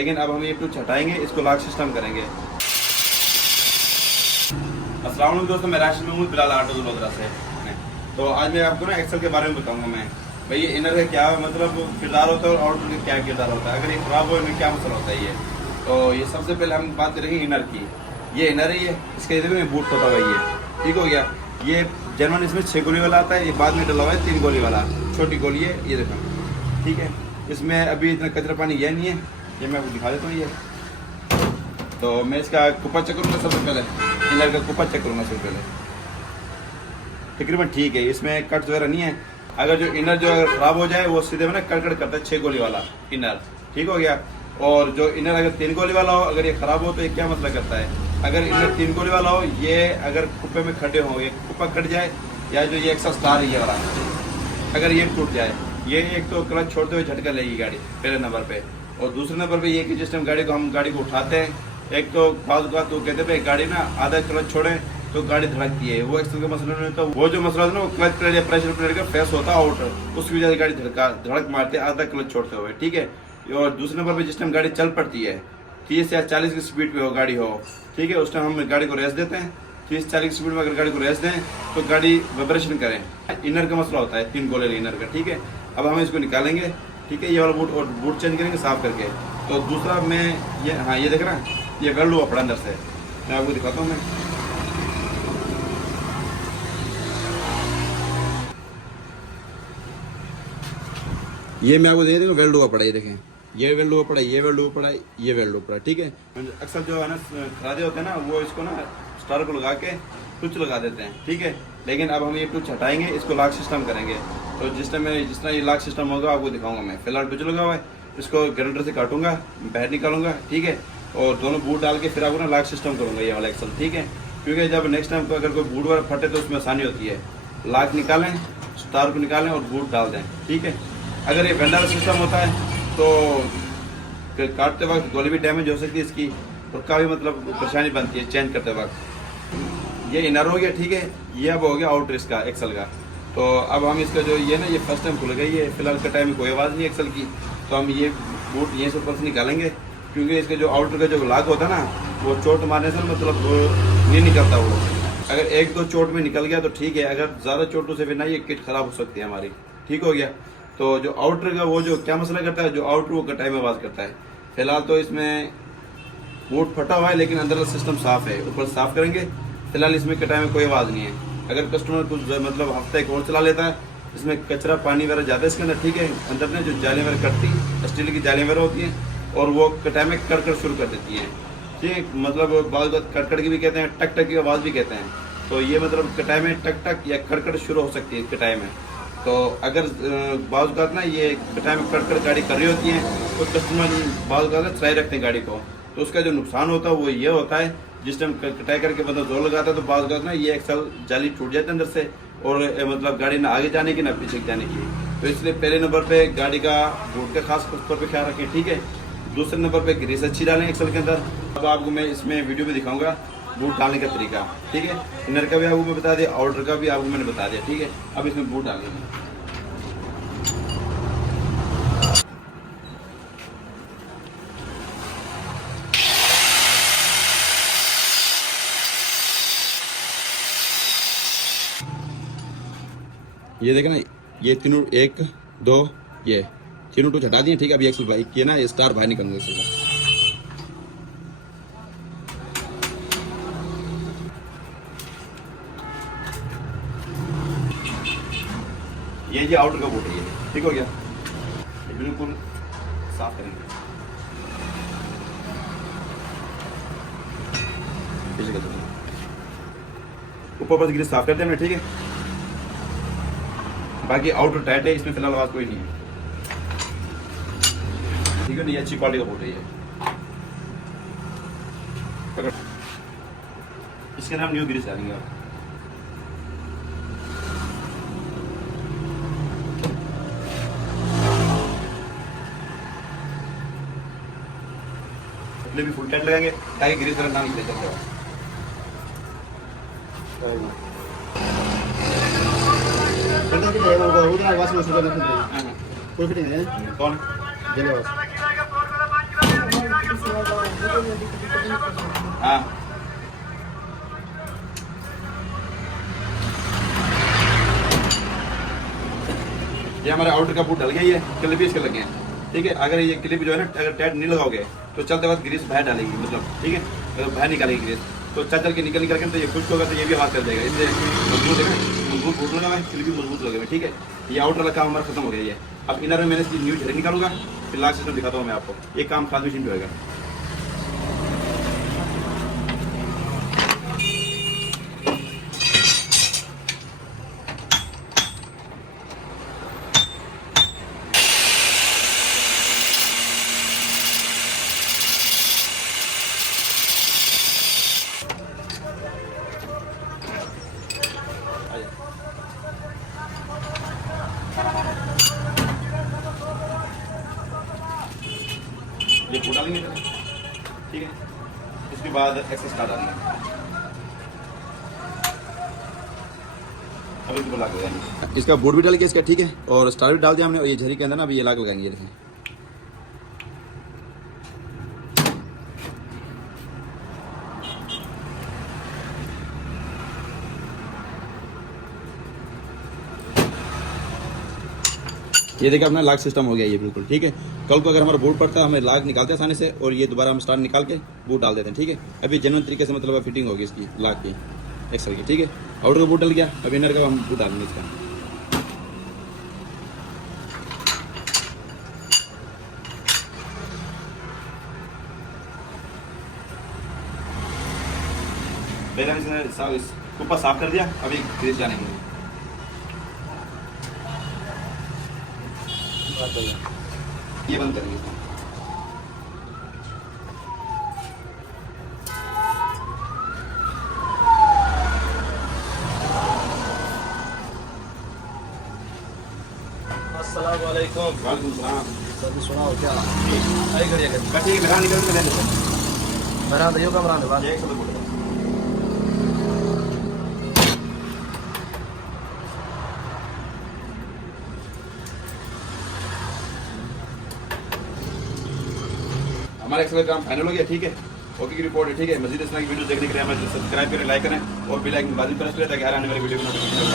लेकिन अब हम ये टूच हटाएंगे, इसको लॉक सिस्टम करेंगे। अस्सलाम वालेकुम दोस्तों, मैं राशिद महमूद बिलाल ऑटो वगैरह से। तो आज मैं आपको ना एक्सेल के बारे में बताऊंगा मैं भाई, ये इनर का क्या मतलब किरदार होता है और आउटर का क्या किरदार होता है, अगर ये खराब हो इनमें क्या मसला होता है ये। तो ये सबसे पहले हम बात करेंगे इनर की। ये इनर है, ये इसके में बूट होता हुआ ये ठीक हो गया। ये जर्मन इसमें 6 गोली वाला आता है, ये बाद में डला हुआ है 3 गोली वाला, छोटी गोली है ये देखो ठीक है। इसमें अभी इतना कचरा पानी ये नहीं है, ये मैं आपको दिखा देता हूँ ये। तो मैं इसका कुप्पा चेक करूँगा सबसे पहले, इनर का कुप्पा चेक करूँगा सबसे पहले। तकरीबन ठीक है, इसमें कट वगैरह नहीं है। अगर जो इनर जो खराब हो जाए वो सीधे में ना कड़कड़ करता है 6 गोली वाला इनर, ठीक हो गया। और जो इनर अगर 3 गोली वाला हो, अगर ये खराब हो तो ये क्या मतलब करता है, अगर इनर 3 गोली वाला हो, ये अगर कुप्पे में खड्डे हो, ये कुप्पा कट जाए या जो ये एक्स्ट्रा स्टार है ये वाला, अगर ये टूट जाए, ये एक तो क्लच छोड़ते हुए झटका लेगी गाड़ी पहले नंबर पे। और दूसरे नंबर पे ये कि जिस टाइम हम गाड़ी को उठाते हैं, एक तो बात तो कहते हैं गाड़ी ना आधा क्लच छोड़े तो गाड़ी धड़कती है, वो एक्सल का मसला नहीं होता। वो जो मसला होता है ना वो क्लच प्लेट या प्रेशर प्लेट का फेस होता है आउटर, उसकी वजह से गाड़ी धड़क मारते हैं आधा क्लच छोड़ते हुए, ठीक है। और दूसरे नंबर पे जिस टाइम गाड़ी चल पड़ती है 30 या 40 की स्पीड पे हो गाड़ी हो, ठीक है, उस टाइम हम गाड़ी को रेस देते हैं 30-40 की स्पीड में। अगर गाड़ी को रेस दें तो गाड़ी वाइब्रेशन करें, इनर का मसला होता है 3 गोले इनर का, ठीक है। अब हम इसको निकालेंगे, ठीक है, ये वाला बूट और बूट चेंज करेंगे साफ करके। तो दूसरा मैं ये, हाँ ये देख रहा है, ये वेल्ड हुआ पड़ा अंदर से, मैं आपको दिखाता हूँ मैं। ये मैं आपको दे दूँगा, वेल्ड हुआ पड़ा, ये देखें, ये वेल्ड हुआ पड़ा, ये वेल्ड हुआ पड़ा, ये वेल्ड हुआ पड़ा, ठीक है। अक्सर जो है ना खरादे होते हैं ना, वो इसको ना स्टार को लगा के टूच लगा देते हैं, ठीक है। लेकिन अब हम ये टूच हटाएंगे, इसको लॉक सिस्टम करेंगे। तो जिस तरह ये लॉक सिस्टम होगा आपको दिखाऊंगा मैं। फिलहाल टूच लगा हुआ है, इसको ग्राइंडर से काटूंगा, बाहर निकालूंगा, ठीक है। और दोनों बूट डाल के फिर आपको ना लॉक सिस्टम करूंगा ये वाला एक्सल, ठीक है। क्योंकि जब नेक्स्ट टाइम अगर कोई बूट वगैरह फटे तो उसमें आसानी होती है। लॉक निकालें, स्टार को निकालें और बूट डाल दें, ठीक है। अगर ये वेंडर सिस्टम होता है तो काटते वक्त गोली भी डैमेज हो सकती है इसकी, और काफ़ी मतलब परेशानी बनती है चेंज करते वक्त। ये इनर हो गया, ठीक है। ये अब हो गया आउटर इसका एक्सल का। तो अब हम इसका जो ये ना ये फर्स्ट टाइम खुल गई है, फिलहाल के टाइम में कोई आवाज़ नहीं एक्सल की। तो हम ये बूट ये से ऊपर से निकालेंगे, क्योंकि इसका जो आउटर का जो लॉक होता है ना वो चोट मारने से मतलब वो नहीं निकलता वो। अगर 1-2 चोट में निकल गया तो ठीक है, अगर ज़्यादा चोटों से फिर ना ये किट खराब हो सकती है हमारी, ठीक हो गया। तो जो आउटर का वो जो क्या मसला करता है, जो आउटर वो कटाई में आवाज़ करता है। फिलहाल तो इसमें बूट फटा हुआ है लेकिन अंदर का सिस्टम साफ है, ऊपर साफ करेंगे। फिलहाल इसमें कटाई में कोई आवाज़ नहीं है। अगर कस्टमर कुछ मतलब हफ्ता एक और चला लेता है, इसमें कचरा पानी वगैरह ज़्यादा इसके अंदर, ठीक है। अंदर में जो जाली वगैरह कटती स्टील की जाली वगैरह होती हैं और वो कटाई में कड़कड़ शुरू कर देती हैं, ठीक, मतलब बात कड़कड़ की भी कहते हैं, टक टक की आवाज़ भी कहते हैं। तो ये मतलब कटाई में टक टक या कड़कड़ शुरू हो सकती है कटाई में। तो अगर बाज़ बात ना ये कटाई में कड़कड़ गाड़ी कर रही होती है तो कस्टमर बाज़ बात चलाई रखते हैं गाड़ी को, तो उसका जो नुकसान होता है वो ये होता है, जिस टाइम कटाई करके बंदा जोर लगाता है तो बाज़ बात ना ये एक्सल जाली टूट जाती है अंदर से, और मतलब गाड़ी ना आगे जाने की ना पीछे जाने की। तो इसलिए पहले नंबर पे गाड़ी का बूट का खास तौर पे ख्याल रखें, ठीक है। दूसरे नंबर पे ग्रीस अच्छी डालें एक्सल के अंदर। अब आपको मैं इसमें वीडियो में दिखाऊंगा बूट डालने का तरीका, ठीक है। इनर का भी आपको मैं बता दिया, आउटर का भी आपको मैंने बता दिया, ठीक है। अब इसमें बूट डालेंगे। ये देखें ना, ये तीनों 1-2 ये तीनों टूच हटा दिए, ठीक है। अभी एक्सल बाइक ये ना ये स्टार बाहर निकलूंगा इसका। ये आउटर का बूट है ये, ठीक हो गया। बिल्कुल साफ करेंगे, ऊपर पर ग्रीस साफ करते हैं, ठीक है। बाकी आउटर टाइट है, इसमें फिलहाल आवाज कोई नहीं है, ठीक है। नहीं अच्छी क्वालिटी का बूट है ये। इसके नाम न्यू ग्रीस डालेंगे आप। भी फुल टाइट लगाएंगे ताकि ग्रीस वगैरह ना निकले चलते। कौन हाँ ये हमारे आउटर का बूट डल गया, ये क्लिप भी इसके लगे हैं, ठीक है। अगर ये क्लिप जो है ना अगर टाइट नहीं लगाओगे तो चलते वक्त ग्रीस बाहर डालेगी, मतलब ठीक है, अगर बाहर निकालेगी ग्रीस तो चल के निकल के तो ये खुश्क होगा तो ये भी हाथ कर देगा। इसलिए मजबूत है, मजबूत बूट लगा हुआ है, क्लिप भी मजबूत लगे हुए, ठीक है। ये आउटर वाला काम हमारा खत्म हो गया। ये अब इनर में मैंने इसकी न्यू झड़ी निकालूंगा, फिर लास्ट सिस्टम दिखाता हूँ मैं आपको। ये काम ट्रांसमिशन पे होगा। ये बूट डालेंगे, ठीक है। इसके बाद एक्सेस स्टार डालेंगे, अब इसको लगा देंगे। इसका बूट भी डाल के इसका, ठीक है, और स्टार भी डाल दिया हमने। और ये झरी के अंदर ना अभी ये लाग लगाएंगे, ये देखें। ये देखिए अपना लाग सिस्टम हो गया ये बिल्कुल, ठीक है। कल को अगर हमारा बूट पड़ता है हमें लाग निकालते हैं आसानी से, और ये दोबारा हम स्टार निकाल के बूट डाल देते हैं, ठीक है। अभी जेन्युइन तरीके से मतलब फिटिंग होगी इसकी लाग की एक्सल की, ठीक है। आउटर का बूट डल गया, अब इनर का हम बूट डालेंगे इसका। पहले हमने ऊपर साफ कर दिया, अभी ग्रीस डालेंगे। ये बंद करेंगे। अस्सलाम वालेकुम। वालेकुम सलाम। सभी सुनाओ क्या आई करिए कर ठीक है, मेरा निकल के ले लो। मेरा दियो कमरा में बात ये एक साथ बोलो। हमारा एक्सल काम फाइनल हो गया, ठीक है। ओके की रिपोर्ट है, ठीक है। मजीद इस तरह की वीडियो देखने के लिए हमारे सब्सक्राइब करें, लाइक करें और बेल आइकन बाजू प्रेस करें ताकि हर आने वाली वीडियो को नोटिफिकेशन